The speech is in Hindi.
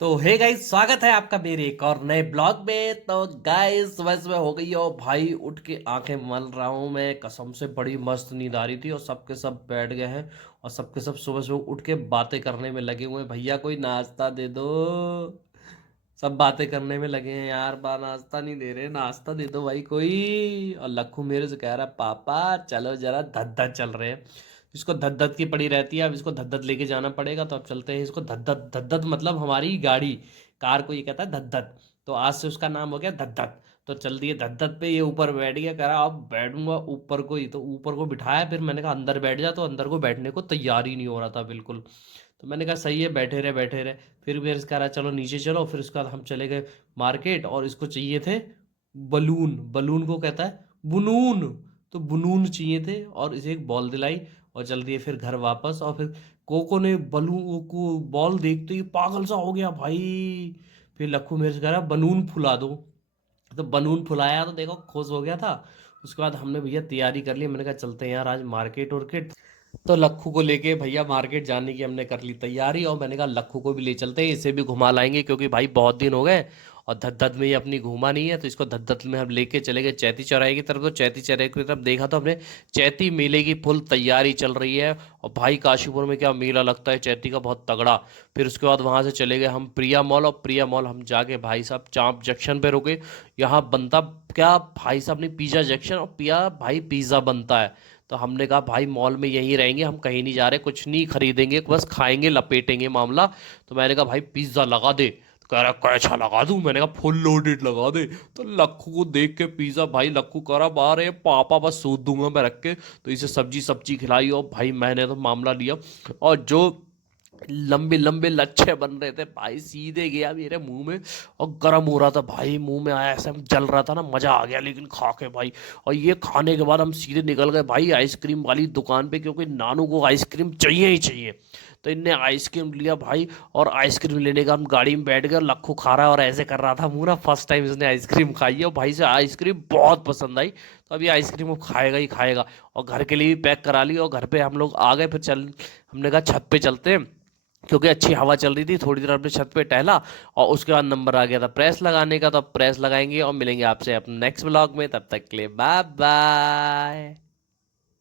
तो हे गाइस, स्वागत है आपका मेरे एक और नए ब्लॉग में। तो गाइस, सुबह सुबह हो गई हो भाई, उठ के आंखें मल रहा हूँ मैं। कसम से बड़ी मस्त नींद आ रही थी और सबके सब बैठ गए हैं और सबके सब सुबह सुबह उठ के बातें करने में लगे हुए हैं। भैया कोई नाश्ता दे दो। सब बातें करने में लगे हैं यार, बा नाश्ता नहीं दे रहे, नाश्ता दे दो भाई कोई। और लखू मेरे से कह रहा है, पापा चलो जरा धद्दत चल रहे हैं। इसको धद्दत की पड़ी रहती है, अब इसको धद्दत लेके जाना पड़ेगा। तो अब चलते हैं इसको धद्दत। धद्दत मतलब हमारी गाड़ी, कार को ये कहता है धद्दत। तो आज से उसका नाम हो गया धद्दत। तो चल दिए धद्दत पे, ये ऊपर बैठ गया, कह रहा अब बैठूंगा ऊपर को ही। तो ऊपर को बिठाया, फिर मैंने कहा अंदर बैठ जा, तो अंदर को बैठने को तैयार ही नहीं हो रहा था बिल्कुल। तो मैंने कहा सही है, बैठे रहे बैठे रहे। फिर मेरे से कह रहा चलो नीचे चलो। फिर उसके बाद हम चले गए मार्केट, और इसको चाहिए थे बलून। बलून को कहता है बुनून। तो बुनून चाहिए थे और इसे एक बॉल दिलाई और चल दिए फिर घर वापस। और फिर कोको ने बलून को बॉल देखते ही पागल सा हो गया भाई। फिर लक्कू मेरे से कह रहा बलून फुला दो। तो बलून फुलाया तो देखो खुश हो गया था। उसके बाद हमने भैया तैयारी कर ली, मैंने कहा चलते हैं यार आज मार्केट वार्केट। तो लक्खू को लेके भैया मार्केट जाने की हमने कर ली तैयारी, और मैंने कहा लक्खू को भी ले चलते हैं, इसे भी घुमा लाएंगे, क्योंकि भाई बहुत दिन हो गए और धद्दत में ये अपनी घूमा नहीं है। तो इसको धद्दत में हम लेके चले गए चैती चौराहे की तरफ। तो चैती चौराहे की तरफ देखा तो हमने चैती मेले की फुल तैयारी चल रही है। और भाई काशीपुर में क्या मेला लगता है चैती का, बहुत तगड़ा। फिर उसके बाद वहां से चले गए हम प्रिया मॉल, और प्रिया मॉल हम जाके भाई साहब चांप जंक्शन पे रुके। यहाँ बनता क्या भाई साहब ने, पिज़्ज़ा जंक्शन, और पिया भाई पिज़्ज़ा बनता है। तो हमने कहा भाई मॉल में यहीं रहेंगे, हम कहीं नहीं जा रहे, कुछ नहीं खरीदेंगे, बस खाएंगे लपेटेंगे मामला। तो मैंने कहा भाई पिज्ज़ा लगा दे। तो कह रहा कैसा लगा दूं, मैंने कहा फुल लोडेड लगा दे। तो लक्कू को देख के पिज्ज़ा, भाई लक्कू कह रहा बाहर है पापा बस सूद दूंगा मैं रख के। तो इसे सब्जी सब्जी खिलाई और भाई मैंने तो मामला लिया। और जो लंबे लंबे लच्छे बन रहे थे भाई, सीधे गया मेरे मुंह में और गर्म हो रहा था भाई, मुंह में आया ऐसा जल रहा था ना, मजा आ गया लेकिन खा के भाई। और ये खाने के बाद हम सीधे निकल गए भाई आइसक्रीम वाली दुकान पे, क्योंकि नानू को आइसक्रीम चाहिए ही चाहिए। तो इनने आइसक्रीम लिया भाई, और आइसक्रीम लेने का हम गाड़ी में बैठ गए। लक्खू खा रहा है और ऐसे कर रहा था मुंह ना, फर्स्ट टाइम इसने आइसक्रीम खाई है और भाई से आइसक्रीम बहुत पसंद आई। तो अभी आइसक्रीम वो खाएगा ही खाएगा। और घर के लिए भी पैक करा ली, और घर पे हम लोग आ गए। फिर चल, हमने कहा छत पे चलते हैं, क्योंकि अच्छी हवा चल रही थी। थोड़ी देर अपने छत पे टहला और उसके बाद नंबर आ गया था प्रेस लगाने का। तो अब प्रेस लगाएंगे और मिलेंगे आपसे अपने नेक्स्ट ब्लॉग में। तब तक के लिए बाय बाय।